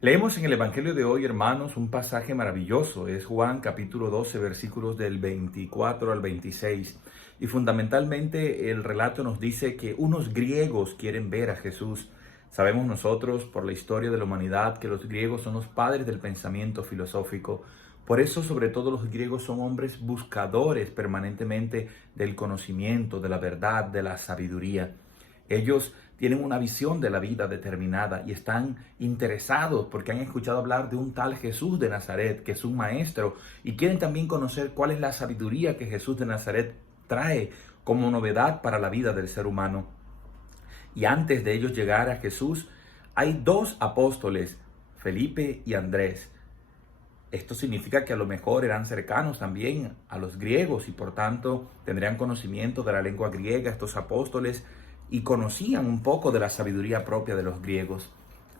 Leemos en el Evangelio de hoy, hermanos, un pasaje maravilloso. Es Juan capítulo 12, versículos del 24 al 26. Y fundamentalmente el relato nos dice que unos griegos quieren ver a Jesús. Sabemos nosotros por la historia de la humanidad que los griegos son los padres del pensamiento filosófico. Por eso, sobre todo, los griegos son hombres buscadores permanentemente del conocimiento, de la verdad, de la sabiduría. Ellos tienen una visión de la vida determinada y están interesados porque han escuchado hablar de un tal Jesús de Nazaret, que es un maestro, y quieren también conocer cuál es la sabiduría que Jesús de Nazaret trae como novedad para la vida del ser humano. Y antes de ellos llegar a Jesús, hay dos apóstoles, Felipe y Andrés. Esto significa que a lo mejor eran cercanos también a los griegos y por tanto tendrían conocimiento de la lengua griega estos apóstoles y conocían un poco de la sabiduría propia de los griegos.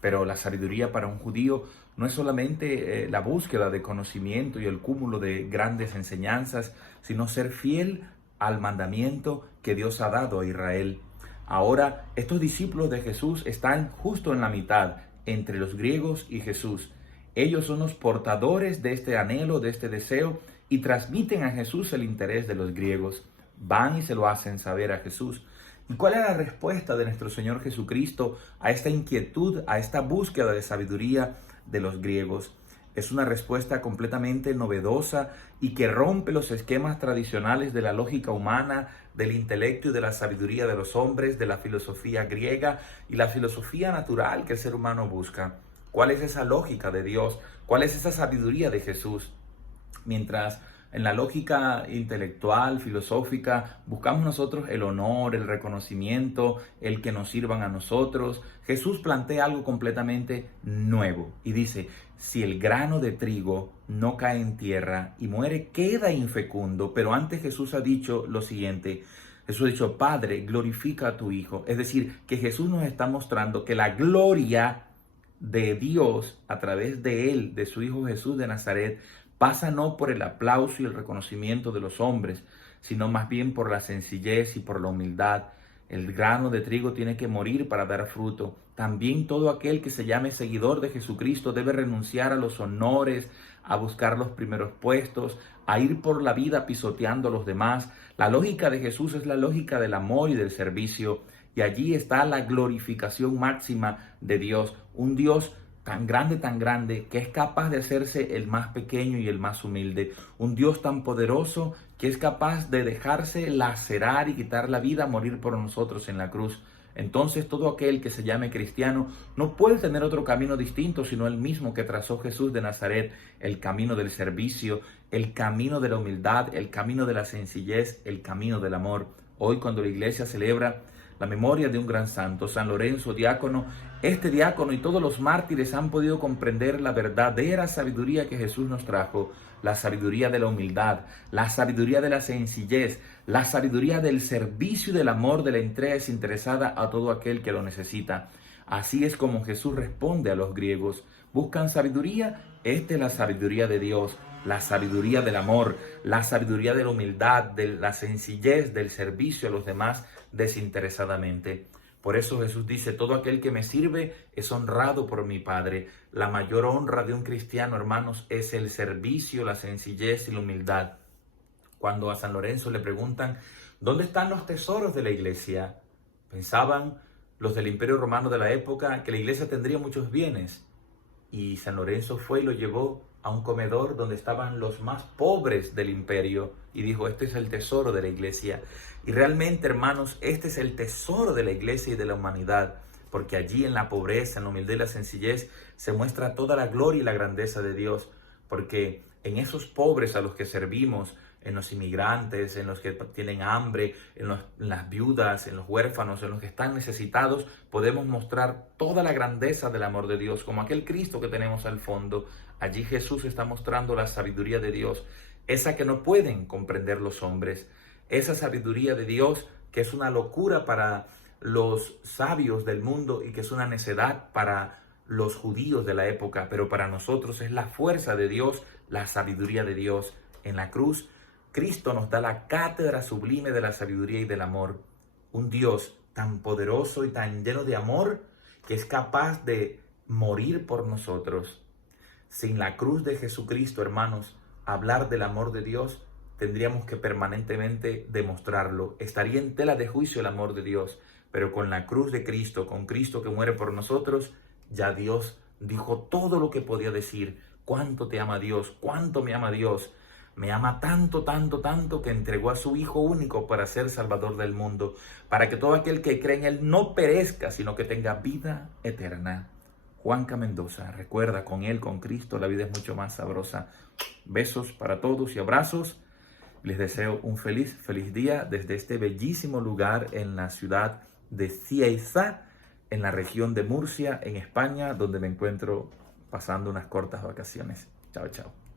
Pero la sabiduría para un judío no es solamente la búsqueda de conocimiento y el cúmulo de grandes enseñanzas, sino ser fiel al mandamiento que Dios ha dado a Israel. Ahora, estos discípulos de Jesús están justo en la mitad, entre los griegos y Jesús. Ellos son los portadores de este anhelo, de este deseo, y transmiten a Jesús el interés de los griegos. Van y se lo hacen saber a Jesús. ¿Y cuál es la respuesta de nuestro Señor Jesucristo a esta inquietud, a esta búsqueda de sabiduría de los griegos? Es una respuesta completamente novedosa y que rompe los esquemas tradicionales de la lógica humana, del intelecto y de la sabiduría de los hombres, de la filosofía griega y la filosofía natural que el ser humano busca. ¿Cuál es esa lógica de Dios? ¿Cuál es esa sabiduría de Jesús? Mientras en la lógica intelectual, filosófica, buscamos nosotros el honor, el reconocimiento, el que nos sirvan a nosotros, Jesús plantea algo completamente nuevo y dice, si el grano de trigo no cae en tierra y muere, queda infecundo. Pero antes Jesús ha dicho lo siguiente, Jesús ha dicho, Padre, glorifica a tu Hijo. Es decir, que Jesús nos está mostrando que la gloria de Dios a través de él, de su Hijo Jesús de Nazaret, pasa no por el aplauso y el reconocimiento de los hombres, sino más bien por la sencillez y por la humildad. El grano de trigo tiene que morir para dar fruto. También todo aquel que se llame seguidor de Jesucristo debe renunciar a los honores, a buscar los primeros puestos, a ir por la vida pisoteando a los demás. La lógica de Jesús es la lógica del amor y del servicio. Y allí está la glorificación máxima de Dios, un Dios tan grande, que es capaz de hacerse el más pequeño y el más humilde. Un Dios tan poderoso que es capaz de dejarse lacerar y quitar la vida, morir por nosotros en la cruz. Entonces todo aquel que se llame cristiano no puede tener otro camino distinto, sino el mismo que trazó Jesús de Nazaret, el camino del servicio, el camino de la humildad, el camino de la sencillez, el camino del amor. Hoy cuando la iglesia celebra la memoria de un gran santo, San Lorenzo, diácono, este diácono y todos los mártires han podido comprender la verdadera sabiduría que Jesús nos trajo, la sabiduría de la humildad, la sabiduría de la sencillez, la sabiduría del servicio y del amor, de la entrega desinteresada a todo aquel que lo necesita. Así es como Jesús responde a los griegos. ¿Buscan sabiduría? Esta es la sabiduría de Dios, la sabiduría del amor, la sabiduría de la humildad, de la sencillez, del servicio a los demás desinteresadamente. Por eso Jesús dice, todo aquel que me sirve es honrado por mi Padre. La mayor honra de un cristiano, hermanos, es el servicio, la sencillez y la humildad. Cuando a San Lorenzo le preguntan, ¿dónde están los tesoros de la iglesia? Pensaban los del Imperio Romano de la época que la iglesia tendría muchos bienes. Y San Lorenzo fue y lo llevó a un comedor donde estaban los más pobres del imperio y dijo, este es el tesoro de la iglesia. Y realmente, hermanos, este es el tesoro de la iglesia y de la humanidad, porque allí en la pobreza, en la humildad y la sencillez se muestra toda la gloria y la grandeza de Dios, porque en esos pobres a los que servimos, en los inmigrantes, en los que tienen hambre, en las viudas, en los huérfanos, en los que están necesitados, podemos mostrar toda la grandeza del amor de Dios, como aquel Cristo que tenemos al fondo. Allí Jesús está mostrando la sabiduría de Dios, esa que no pueden comprender los hombres, esa sabiduría de Dios que es una locura para los sabios del mundo y que es una necedad para los judíos de la época, pero para nosotros es la fuerza de Dios, la sabiduría de Dios. En la cruz, Cristo nos da la cátedra sublime de la sabiduría y del amor. Un Dios tan poderoso y tan lleno de amor que es capaz de morir por nosotros. Sin la cruz de Jesucristo, hermanos, hablar del amor de Dios, tendríamos que permanentemente demostrarlo. Estaría en tela de juicio el amor de Dios, pero con la cruz de Cristo, con Cristo que muere por nosotros, ya Dios dijo todo lo que podía decir. Cuánto te ama Dios, cuánto me ama Dios. Me ama tanto, tanto, tanto que entregó a su Hijo único para ser Salvador del mundo, para que todo aquel que cree en Él no perezca, sino que tenga vida eterna. Juanca Mendoza, recuerda, con Él, con Cristo, la vida es mucho más sabrosa. Besos para todos y abrazos. Les deseo un feliz día desde este bellísimo lugar en la ciudad de Cieza, en la región de Murcia, en España, donde me encuentro pasando unas cortas vacaciones. Chao, chao.